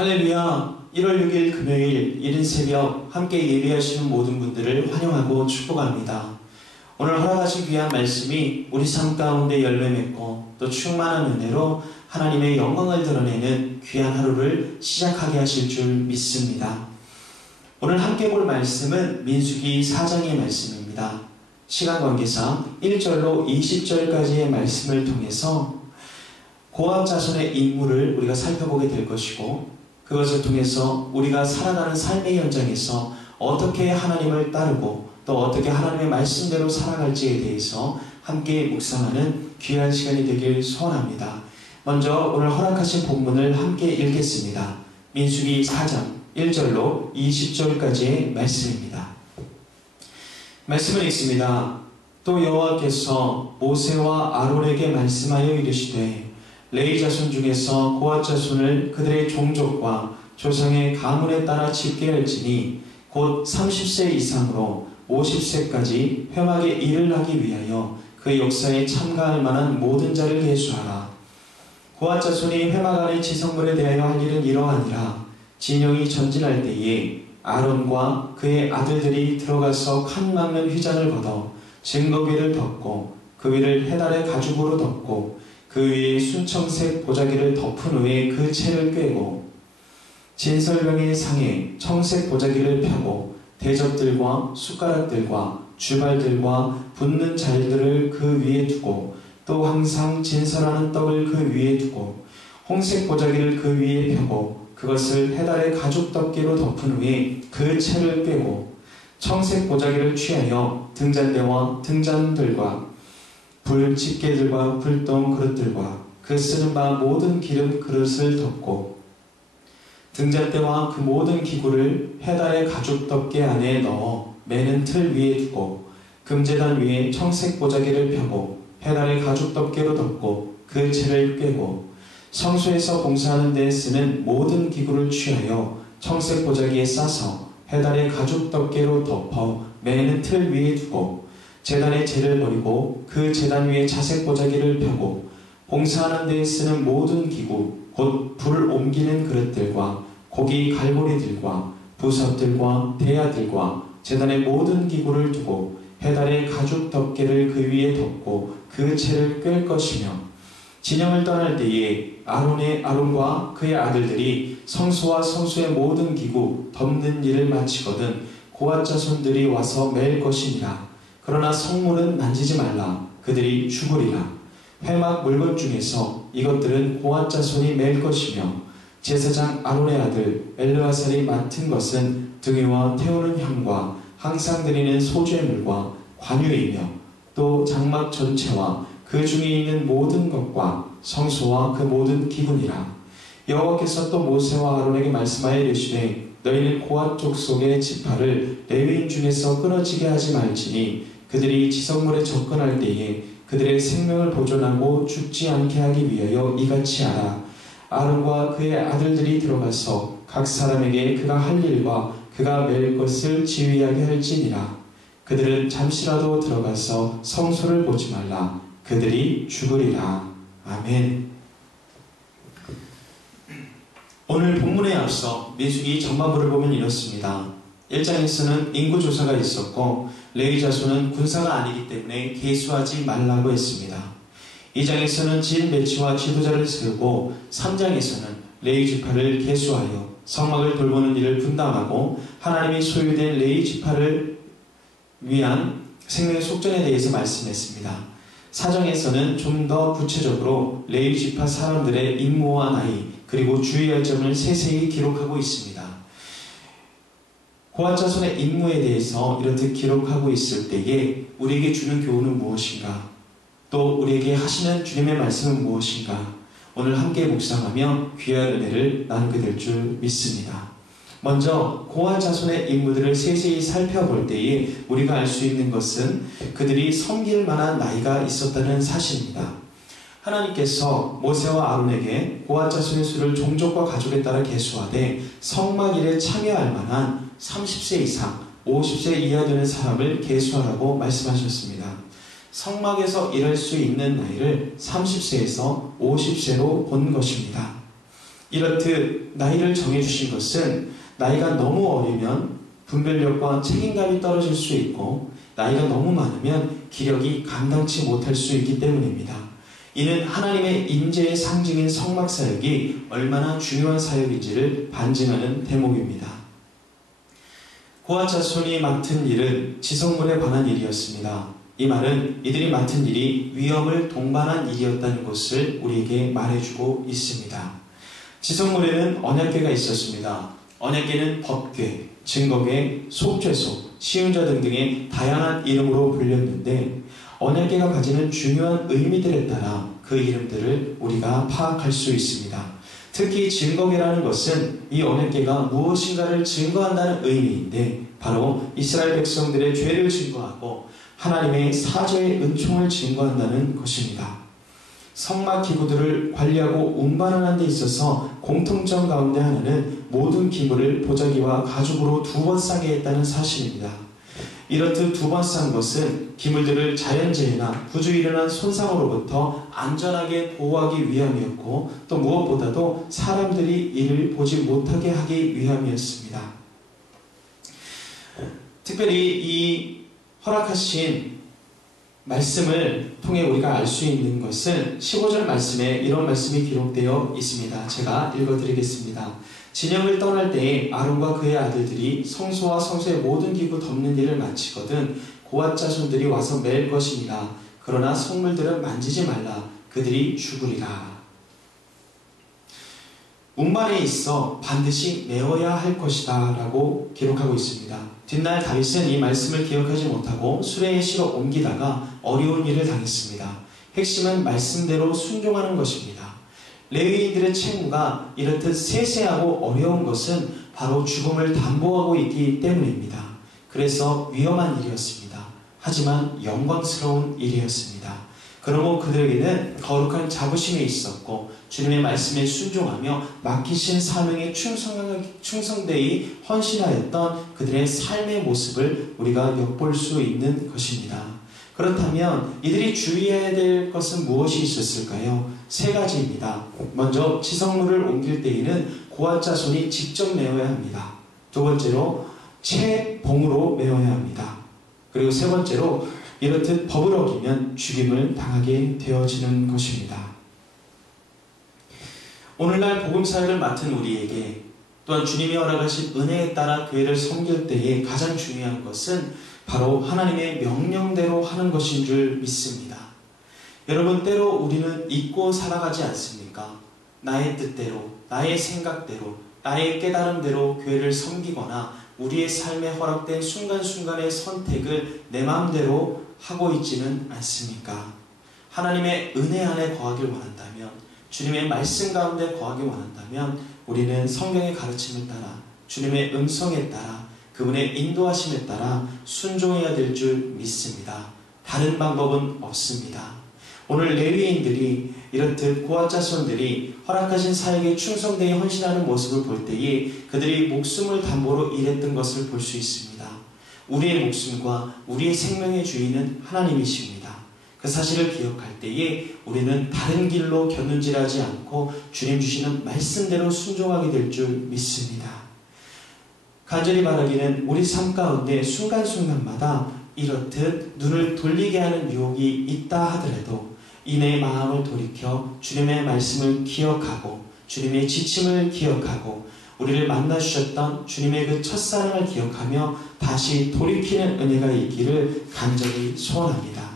할렐루야! 1월 6일 금요일 이른 새벽 함께 예배하시는 모든 분들을 환영하고 축복합니다. 오늘 허락하신 귀한 말씀이 우리 삶 가운데 열매 맺고 또 충만한 은혜로 하나님의 영광을 드러내는 귀한 하루를 시작하게 하실 줄 믿습니다. 오늘 함께 볼 말씀은 민수기 4장의 말씀입니다. 시간 관계상 1절로 20절까지의 말씀을 통해서 고압 자손의 인물을 우리가 살펴보게 될 것이고, 그것을 통해서 우리가 살아가는 삶의 현장에서 어떻게 하나님을 따르고 또 어떻게 하나님의 말씀대로 살아갈지에 대해서 함께 묵상하는 귀한 시간이 되길 소원합니다. 먼저 오늘 허락하신 본문을 함께 읽겠습니다. 민수기 4장 1절로 20절까지의 말씀입니다. 말씀을 읽습니다. 또 여호와께서 모세와 아론에게 말씀하여 이르시되, 레위 자손 중에서 고핫 자손을 그들의 종족과 조상의 가문에 따라 집계할지니 곧 30세 이상으로 50세까지 회막에 일을 하기 위하여 그 역사에 참가할 만한 모든 자를 계수하라. 고핫 자손이 회막 안의 지성물에 대하여 할 일은 이러하니라. 진영이 전진할 때에 아론과 그의 아들들이 들어가서 칸 막는 휘장을 걷어 증거 위를 덮고 그 위를 해달의 가죽으로 덮고 그 위에 순청색 보자기를 덮은 후에 그 채를 꿰고 진설병의 상에 청색 보자기를 펴고 대접들과 숟가락들과 주발들과 붓는 잘들을 그 위에 두고 또 항상 진설하는 떡을 그 위에 두고 홍색 보자기를 그 위에 펴고 그것을 해달의 가죽 덮개로 덮은 후에 그 채를 꿰고 청색 보자기를 취하여 등잔대와 등잔들과 불 집게들과 불똥 그릇들과 그 쓰는 바 모든 기름 그릇을 덮고 등잔대와 그 모든 기구를 해달의 가죽 덮개 안에 넣어 매는 틀 위에 두고 금제단 위에 청색 보자기를 펴고 해달의 가죽 덮개로 덮고 그 채를 꿰고 성소에서 봉사하는 데 쓰는 모든 기구를 취하여 청색 보자기에 싸서 해달의 가죽 덮개로 덮어 매는 틀 위에 두고 제단의 재를 버리고 그 제단 위에 자색 보자기를 펴고 봉사하는 데 쓰는 모든 기구 곧 불 옮기는 그릇들과 고기 갈고리들과 부섭들과 대야들과 제단의 모든 기구를 두고 해달의 가죽 덮개를 그 위에 덮고 그 채를 꿰 것이며, 진영을 떠날 때에 아론과 그의 아들들이 성소와 성소의 모든 기구 덮는 일을 마치거든 고핫 자손들이 와서 맬 것이니라. 그러나 성물은 만지지 말라. 그들이 죽으리라. 회막 물건 중에서 이것들은 고핫 자손이 맬 것이며, 제사장 아론의 아들 엘르아살이 맡은 것은 등유와 태우는 향과 항상 드리는 소제물과 관유이며, 또 장막 전체와 그 중에 있는 모든 것과 성소와 그 모든 기구니라. 여호와께서 또 모세와 아론에게 말씀하여 이르시되, 너희는 고핫 족속의 지파를 레위인 중에서 끊어지게 하지 말지니 그들이 지성물에 접근할 때에 그들의 생명을 보존하고 죽지 않게 하기 위하여 이같이 하라. 아론과 그의 아들들이 들어가서 각 사람에게 그가 할 일과 그가 맬 것을 지휘하게 할지니라. 그들은 잠시라도 들어가서 성소를 보지 말라. 그들이 죽으리라. 아멘. 오늘 본문에 앞서 민수기 전반부를 보면 이렇습니다. 1장에서는 인구조사가 있었고 레위 자손은 군사가 아니기 때문에 계수하지 말라고 했습니다. 2장에서는 지은 배치와 지도자를 세우고 3장에서는 레위 지파를 계수하여 성막을 돌보는 일을 분담하고 하나님이 소유된 레위 지파를 위한 생명의 속전에 대해서 말씀했습니다. 4장에서는 좀 더 구체적으로 레위 지파 사람들의 임무와 나이 그리고 주의할 점을 세세히 기록하고 있습니다. 고핫 자손의 임무에 대해서 이렇게 기록하고 있을 때에 우리에게 주는 교훈은 무엇인가? 또 우리에게 하시는 주님의 말씀은 무엇인가? 오늘 함께 묵상하며 귀한 은혜를 나누게 될 줄 믿습니다. 먼저 고핫 자손의 임무들을 세세히 살펴볼 때에 우리가 알 수 있는 것은 그들이 섬길 만한 나이가 있었다는 사실입니다. 하나님께서 모세와 아론에게 고핫 자손의 수를 종족과 가족에 따라 계수하되 성막 일에 참여할 만한 30세 이상, 50세 이하 되는 사람을 계수하라고 말씀하셨습니다. 성막에서 일할 수 있는 나이를 30세에서 50세로 본 것입니다. 이렇듯 나이를 정해주신 것은 나이가 너무 어리면 분별력과 책임감이 떨어질 수 있고 나이가 너무 많으면 기력이 감당치 못할 수 있기 때문입니다. 이는 하나님의 임재의 상징인 성막사역이 얼마나 중요한 사역인지를 반증하는 대목입니다. 고아 자손이 맡은 일은 지성물에 관한 일이었습니다. 이 말은 이들이 맡은 일이 위험을 동반한 일이었다는 것을 우리에게 말해주고 있습니다. 지성물에는 언약궤가 있었습니다. 언약궤는 법궤, 증거궤, 속죄소, 시운자 등등의 다양한 이름으로 불렸는데 언약궤가 가지는 중요한 의미들에 따라 그 이름들을 우리가 파악할 수 있습니다. 특히 증거궤라는 것은 이 언약궤가 무엇인가를 증거한다는 의미인데 바로 이스라엘 백성들의 죄를 증거하고 하나님의 사죄의 은총을 증거한다는 것입니다. 성막 기구들을 관리하고 운반하는 데 있어서 공통점 가운데 하나는 모든 기물을 보자기와 가죽으로 2번 싸게 했다는 사실입니다. 이렇듯 2번 싼 것은 기물들을 자연재해나 구주 일어난 손상으로부터 안전하게 보호하기 위함이었고 또 무엇보다도 사람들이 이를 보지 못하게 하기 위함이었습니다. 특별히 이 허락하신 말씀을 통해 우리가 알 수 있는 것은 15절 말씀에 이런 말씀이 기록되어 있습니다. 제가 읽어드리겠습니다. 진영을 떠날 때에 아론과 그의 아들들이 성소와 성소의 모든 기구 덮는 일을 마치거든 고앗 자손들이 와서 맬 것입니다. 그러나 성물들은 만지지 말라. 그들이 죽으리라. 운반에 있어 반드시 메어야 할 것이다 라고 기록하고 있습니다. 뒷날 다윗은 이 말씀을 기억하지 못하고 수레에 실어 옮기다가 어려운 일을 당했습니다. 핵심은 말씀대로 순종하는 것입니다. 레위인들의 책무가 이렇듯 세세하고 어려운 것은 바로 죽음을 담보하고 있기 때문입니다. 그래서 위험한 일이었습니다. 하지만 영광스러운 일이었습니다. 그러므로 그들에게는 거룩한 자부심이 있었고 주님의 말씀에 순종하며 맡기신 사명에 충성되이 헌신하였던 그들의 삶의 모습을 우리가 엿볼 수 있는 것입니다. 그렇다면 이들이 주의해야 될 것은 무엇이 있었을까요? 3가지입니다. 먼저 지성물을 옮길 때에는 고앗 자손이 직접 메어야 합니다. 2번째로 채봉으로 메어야 합니다. 그리고 3번째로 이렇듯 법을 어기면 죽임을 당하게 되어지는 것입니다. 오늘날 복음사역을 맡은 우리에게 또한 주님이 허락하신 은혜에 따라 교회를 섬길 때에 가장 중요한 것은 바로 하나님의 명령대로 하는 것인 줄 믿습니다. 여러분, 때로 우리는 잊고 살아가지 않습니까? 나의 뜻대로, 나의 생각대로, 나의 깨달음대로 교회를 섬기거나 우리의 삶에 허락된 순간순간의 선택을 내 마음대로 하고 있지는 않습니까? 하나님의 은혜 안에 거하길 원한다면, 주님의 말씀 가운데 거하길 원한다면 우리는 성경의 가르침을 따라 주님의 음성에 따라 그분의 인도하심에 따라 순종해야 될 줄 믿습니다. 다른 방법은 없습니다. 오늘 레위인들이 이렇듯 고앗 자손들이 허락하신 사역에 충성되이 헌신하는 모습을 볼 때에 그들이 목숨을 담보로 일했던 것을 볼 수 있습니다. 우리의 목숨과 우리의 생명의 주인은 하나님이십니다. 그 사실을 기억할 때에 우리는 다른 길로 겨눈질하지 않고 주님 주시는 말씀대로 순종하게 될 줄 믿습니다. 간절히 바라기는 우리 삶 가운데 순간순간마다 이렇듯 눈을 돌리게 하는 유혹이 있다 하더라도 이내 마음을 돌이켜 주님의 말씀을 기억하고 주님의 지침을 기억하고 우리를 만나주셨던 주님의 그 첫사랑을 기억하며 다시 돌이키는 은혜가 있기를 간절히 소원합니다.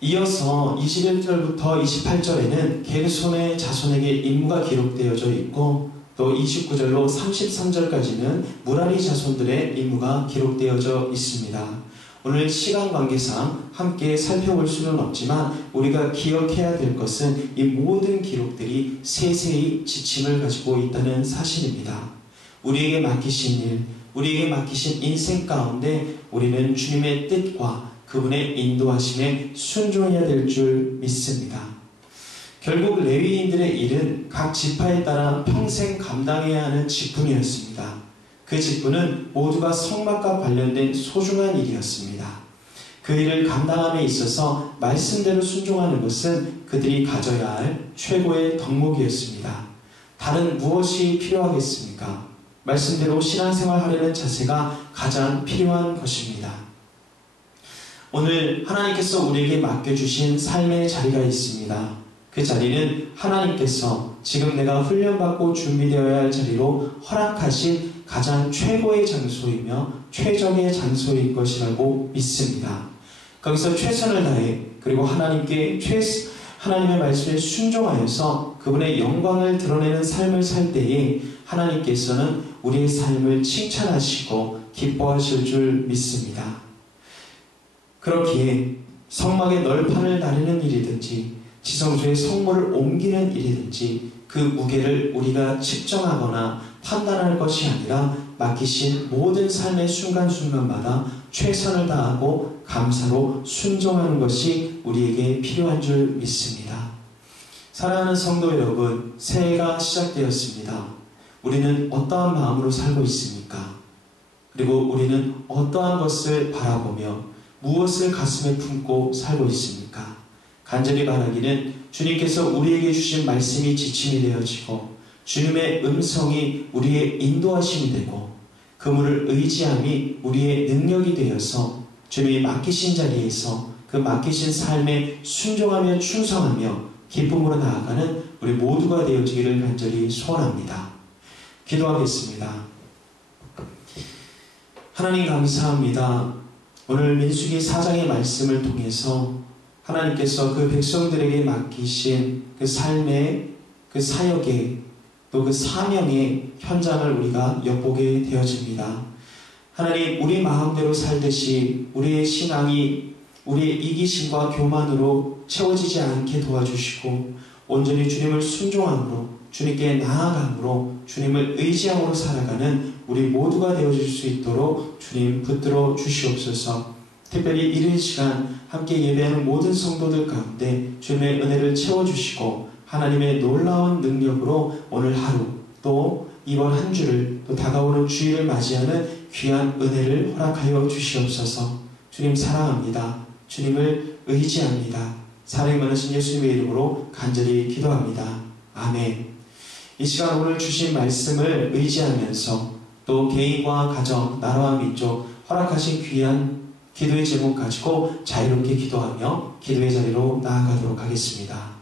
이어서 21절부터 28절에는 게르손의 자손에게 임무가 기록되어져 있고 또 29절로 33절까지는 무라리 자손들의 임무가 기록되어져 있습니다. 오늘 시간 관계상 함께 살펴볼 수는 없지만 우리가 기억해야 될 것은 이 모든 기록들이 세세히 지침을 가지고 있다는 사실입니다. 우리에게 맡기신 일, 우리에게 맡기신 인생 가운데 우리는 주님의 뜻과 그분의 인도하심에 순종해야 될 줄 믿습니다. 결국 레위인들의 일은 각 지파에 따라 평생 감당해야 하는 직분이었습니다. 그 직분은 모두가 성막과 관련된 소중한 일이었습니다. 그 일을 감당함에 있어서 말씀대로 순종하는 것은 그들이 가져야 할 최고의 덕목이었습니다. 다른 무엇이 필요하겠습니까? 말씀대로 신앙생활 하려는 자세가 가장 필요한 것입니다. 오늘 하나님께서 우리에게 맡겨주신 삶의 자리가 있습니다. 그 자리는 하나님께서 지금 내가 훈련받고 준비되어야 할 자리로 허락하신 가장 최고의 장소이며 최적의 장소일 것이라고 믿습니다. 거기서 최선을 다해 그리고 하나님의 말씀에 순종하여서 그분의 영광을 드러내는 삶을 살 때에 하나님께서는 우리의 삶을 칭찬하시고 기뻐하실 줄 믿습니다. 그렇기에 성막의 널판을 나르는 일이든지 지성소의 성물을 옮기는 일이든지 그 무게를 우리가 측정하거나 판단할 것이 아니라 맡기신 모든 삶의 순간순간마다 최선을 다하고 감사로 순종하는 것이 우리에게 필요한 줄 믿습니다. 사랑하는 성도 여러분, 새해가 시작되었습니다. 우리는 어떠한 마음으로 살고 있습니까? 그리고 우리는 어떠한 것을 바라보며 무엇을 가슴에 품고 살고 있습니까? 간절히 바라기는 주님께서 우리에게 주신 말씀이 지침이 되어지고 주님의 음성이 우리의 인도하심이 되고 그분을 의지함이 우리의 능력이 되어서 주님이 맡기신 자리에서 그 맡기신 삶에 순종하며 충성하며 기쁨으로 나아가는 우리 모두가 되어지기를 간절히 소원합니다. 기도하겠습니다. 하나님 감사합니다. 오늘 민수기 4장의 말씀을 통해서 하나님께서 그 백성들에게 맡기신 그 삶의 그 사역의 또 그 사명의 현장을 우리가 엿보게 되어집니다. 하나님, 우리 마음대로 살듯이 우리의 신앙이 우리의 이기심과 교만으로 채워지지 않게 도와주시고 온전히 주님을 순종함으로 주님께 나아감으로 주님을 의지함으로 살아가는 우리 모두가 되어질 수 있도록 주님 붙들어 주시옵소서. 특별히 이른 시간 함께 예배하는 모든 성도들 가운데 주님의 은혜를 채워주시고 하나님의 놀라운 능력으로 오늘 하루 또 이번 한 주를 또 다가오는 주일을 맞이하는 귀한 은혜를 허락하여 주시옵소서. 주님 사랑합니다. 주님을 의지합니다. 사랑이 많으신 예수님의 이름으로 간절히 기도합니다. 아멘. 이 시간 오늘 주신 말씀을 의지하면서 또 개인과 가정, 나라와 민족 허락하신 귀한 기도의 제목 가지고 자유롭게 기도하며 기도의 자리로 나아가도록 하겠습니다.